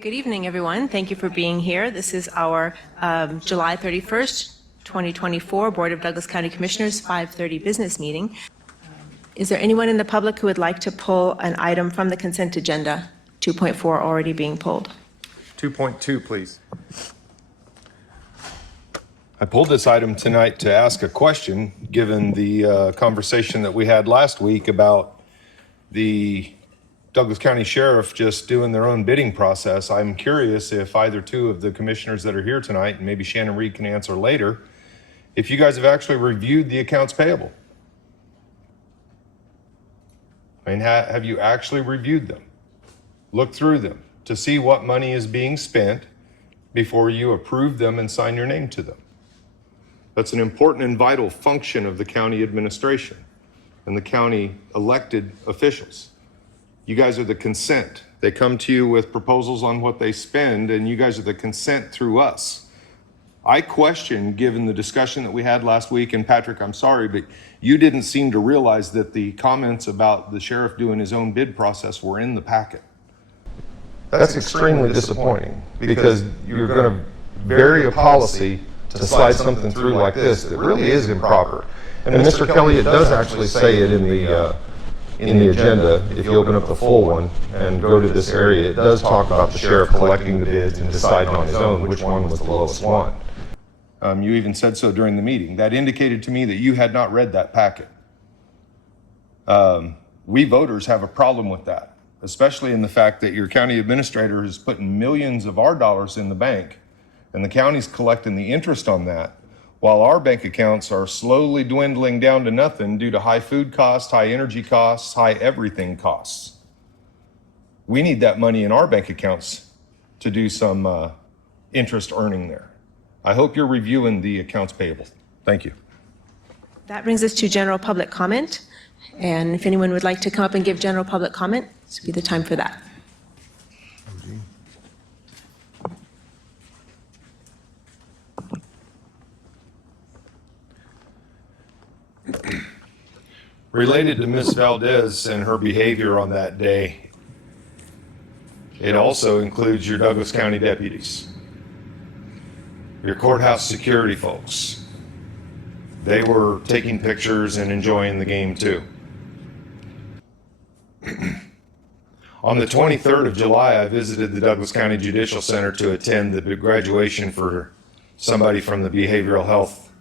Good evening, everyone. Thank you for being here. This is our July 31st, 2024 Board of Douglas County Commissioners 5:30 business meeting. Is there anyone in the public who would like to pull an item from the consent agenda? 2.4 already being pulled. 2.2, please. I pulled this item tonight to ask a question, given the conversation that we had last week about the Douglas County Sheriff just doing their own bidding process. I'm curious if either two of the commissioners that are here tonight, and maybe Shannon Reed can answer later, if you guys have actually reviewed the accounts payable. I mean, have you actually reviewed them? Looked through them to see what money is being spent before you approve them and sign your name to them. That's an important and vital function of the county administration and the county elected officials. You guys are the consent. They come to you with proposals on what they spend, and you guys are the consent through us. I question, given the discussion that we had last week, and Patrick, I'm sorry, but you didn't seem to realize that the comments about the sheriff doing his own bid process were in the packet. That's extremely disappointing, because you're going to vary a policy to slide something through like this that really is improper. And Mr. Kelly, it does actually say it in the agenda. If you open up the full one and go to this area, it does talk about the sheriff collecting the bids and deciding on his own which one was the lowest one. You even said so during the meeting. That indicated to me that you had not read that packet. We voters have a problem with that, especially in the fact that your county administrator is putting millions of our dollars in the bank, and the county's collecting the interest on that, while our bank accounts are slowly dwindling down to nothing due to high food costs, high energy costs, high everything costs. We need that money in our bank accounts to do some interest earning there. I hope you're reviewing the accounts payable. Thank you. That brings us to general public comment. And if anyone would like to come up and give general public comment, this would be the time for that. Related to Ms. Valdez and her behavior on that day, it also includes your Douglas County deputies, your courthouse security folks. They were taking pictures and enjoying the game too. On the 23rd of July, I visited the Douglas County Judicial Center to attend the graduation for somebody from the behavioral health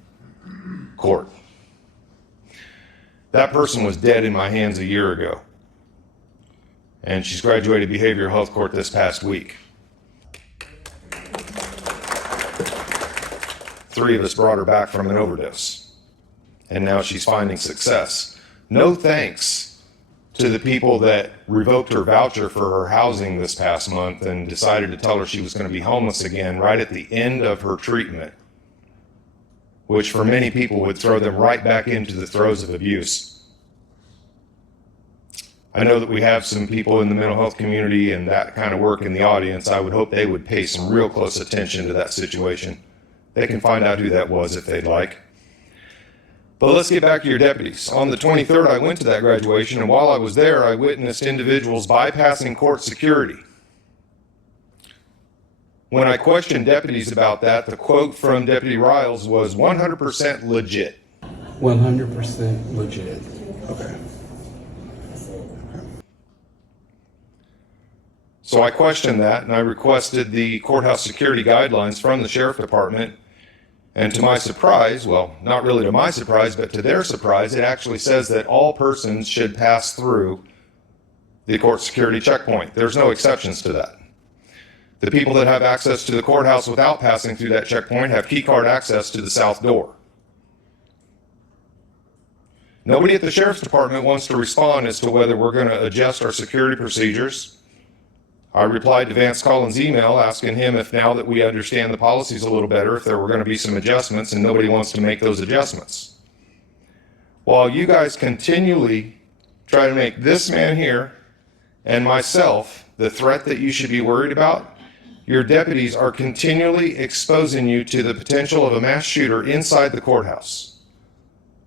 court. That person was dead in my hands a year ago, and she's graduated behavioral health court this past week. 3 of us brought her back from an overdose, and now she's finding success. No thanks to the people that revoked her voucher for her housing this past month and decided to tell her she was going to be homeless again right at the end of her treatment, which for many people would throw them right back into the throes of abuse. I know that we have some people in the mental health community and that kind of work in the audience. I would hope they would pay some real close attention to that situation. They can find out who that was if they'd like. But let's get back to your deputies. On the 23rd, I went to that graduation, and while I was there, I witnessed individuals bypassing court security. When I questioned deputies about that, the quote from Deputy Riles was 100% legit. 100% legit. Okay. So I questioned that, and I requested the courthouse security guidelines from the sheriff department. And to my surprise, well, not really to my surprise, but to their surprise, it actually says that all persons should pass through the court security checkpoint. There's no exceptions to that. The people that have access to the courthouse without passing through that checkpoint have key card access to the south door. Nobody at the sheriff's department wants to respond as to whether we're going to adjust our security procedures. I replied to Vance Collins' email asking him if, now that we understand the policies a little better, if there were going to be some adjustments, and nobody wants to make those adjustments. While you guys continually try to make this man here and myself the threat that you should be worried about, your deputies are continually exposing you to the potential of a mass shooter inside the courthouse.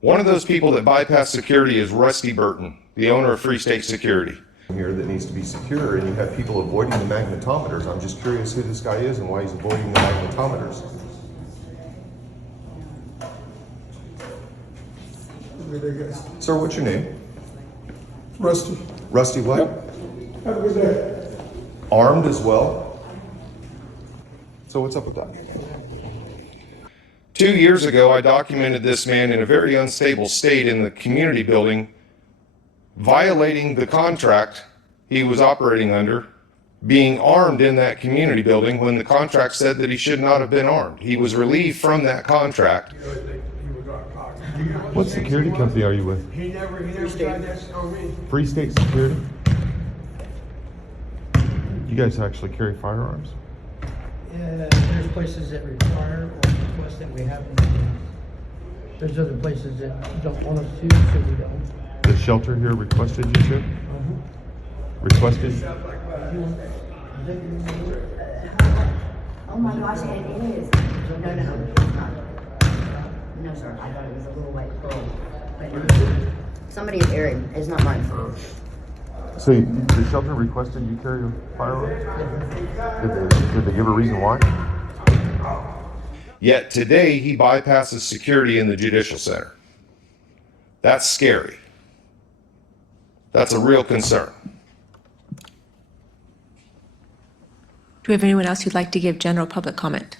One of those people that bypass security is Rusty Burton, the owner of Free State Security. here that needs to be secure, and you have people avoiding the magnetometers. I'm just curious who this guy is and why he's avoiding the magnetometers. Sir, what's your name? Rusty. Rusty what? Have a good day. Armed as well? So what's up with that? 2 years ago, I documented this man in a very unstable state in the community building, violating the contract he was operating under, being armed in that community building when the contract said that he should not have been armed. He was relieved from that contract. What security company are you with? He never tried that on me. Free State Security? You guys actually carry firearms? There's places that require or request that we haven't. There's other places that don't want us to, so we don't. The shelter here requested you to? Requested? Oh my gosh, and it is. No, it's not. No, sir, I thought it was a little white girl. But somebody is airing, it's not mine. So the shelter requested you carry a firearm? Did they give a reason why? Yet today he bypasses security in the Judicial Center. That's scary. That's a real concern. Do we have anyone else who'd like to give general public comment?